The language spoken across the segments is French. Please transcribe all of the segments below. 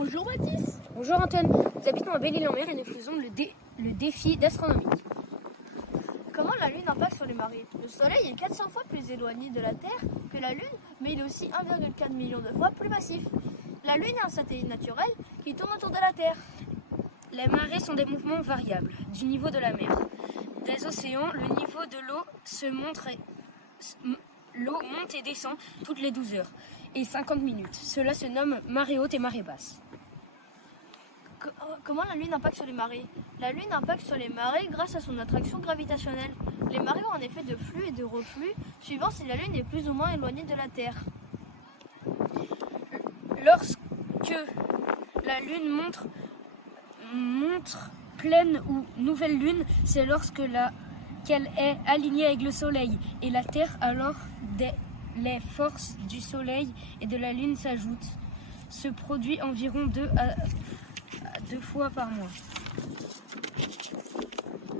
Bonjour Mathis. Bonjour Antoine, nous habitons à Belle-Île-en-Mer et nous faisons le défi d'astronomie. Comment la Lune impacte sur les marées? Le Soleil est 400 fois plus éloigné de la Terre que la Lune, mais il est aussi 1,4 million de fois plus massif. La Lune est un satellite naturel qui tourne autour de la Terre. Les marées sont des mouvements variables du niveau de la mer. Des océans, le niveau de l'eau monte et descend toutes les 12 heures et 50 minutes. Cela se nomme marée haute et marée basse. Comment la Lune impacte sur les marées? La Lune impacte sur les marées grâce à son attraction gravitationnelle. Les marées ont un effet de flux et de reflux suivant si la Lune est plus ou moins éloignée de la Terre. Lorsque la Lune montre pleine ou nouvelle Lune, c'est lorsque qu'elle est alignée avec le Soleil et la Terre, alors les forces du Soleil et de la Lune s'ajoutent. Se produit environ 2 fois par mois.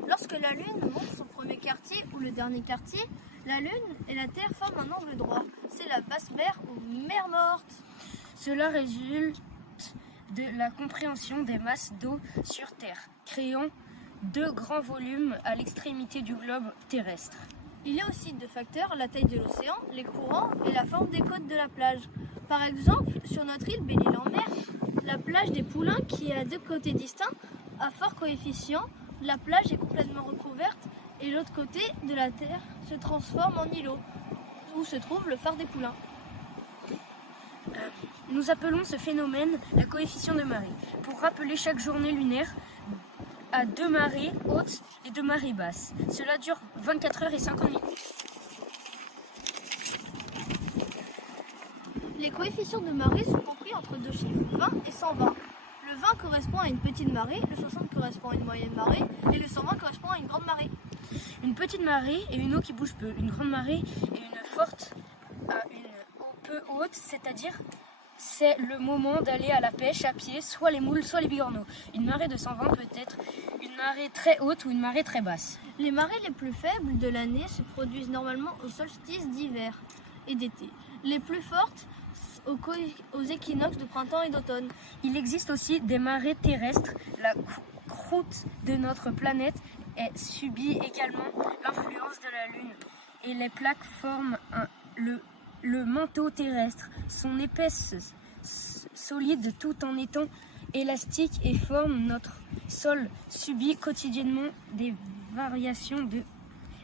Lorsque la Lune monte son premier quartier ou le dernier quartier, la Lune et la Terre forment un angle droit. C'est la basse mer ou mer morte. Cela résulte de la compréhension des masses d'eau sur Terre, créant 2 grands volumes à l'extrémité du globe terrestre. Il y a aussi 2 facteurs, la taille de l'océan, les courants et la forme des côtes de la plage. Par exemple, sur notre île Belle-Île-en-Mer, la plage des Poulains, qui est à 2 côtés distincts, a fort coefficient, la plage est complètement recouverte et l'autre côté de la Terre se transforme en îlot, où se trouve le phare des Poulains. Nous appelons ce phénomène le coefficient de marée, pour rappeler chaque journée lunaire à 2 marées hautes et 2 marées basses. Cela dure 24 heures et 50 minutes. Les coefficients de marée sont compris entre 2 chiffres, 20 et 120. Le 20 correspond à une petite marée, le 60 correspond à une moyenne marée et le 120 correspond à une grande marée. Une petite marée est une eau qui bouge peu. Une grande marée est une forte à une eau peu haute, c'est-à-dire c'est le moment d'aller à la pêche à pied, soit les moules, soit les bigorneaux. Une marée de 120 peut être une marée très haute ou une marée très basse. Les marées les plus faibles de l'année se produisent normalement au solstice d'hiver et d'été. Les plus fortes aux équinoxes de printemps et d'automne. Il existe aussi des marées terrestres. La croûte de notre planète subit également l'influence de la Lune et les plaques forment le manteau terrestre. Son épaisse solide tout en étant élastique et forme notre sol subit quotidiennement des variations de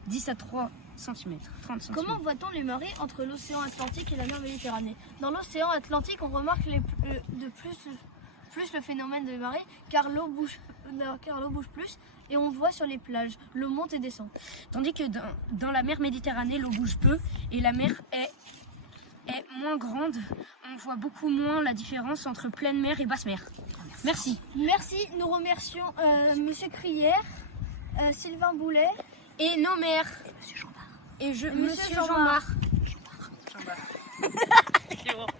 10 à 3 cm, 30 cm. Comment voit-on les marées entre l'océan Atlantique et la mer Méditerranée? Dans l'océan Atlantique, on remarque plus le phénomène de marée car l'eau bouge plus et on voit sur les plages, l'eau monte et descend. Tandis que dans la mer Méditerranée, l'eau bouge peu et la mer est moins grande. On voit beaucoup moins la différence entre pleine mer et basse mer. Merci. Merci, nous remercions Monsieur Crière, Sylvain Boulet et nos maires. Monsieur Jean-Marc. Et Monsieur Jean-Marc. Jean-Marc.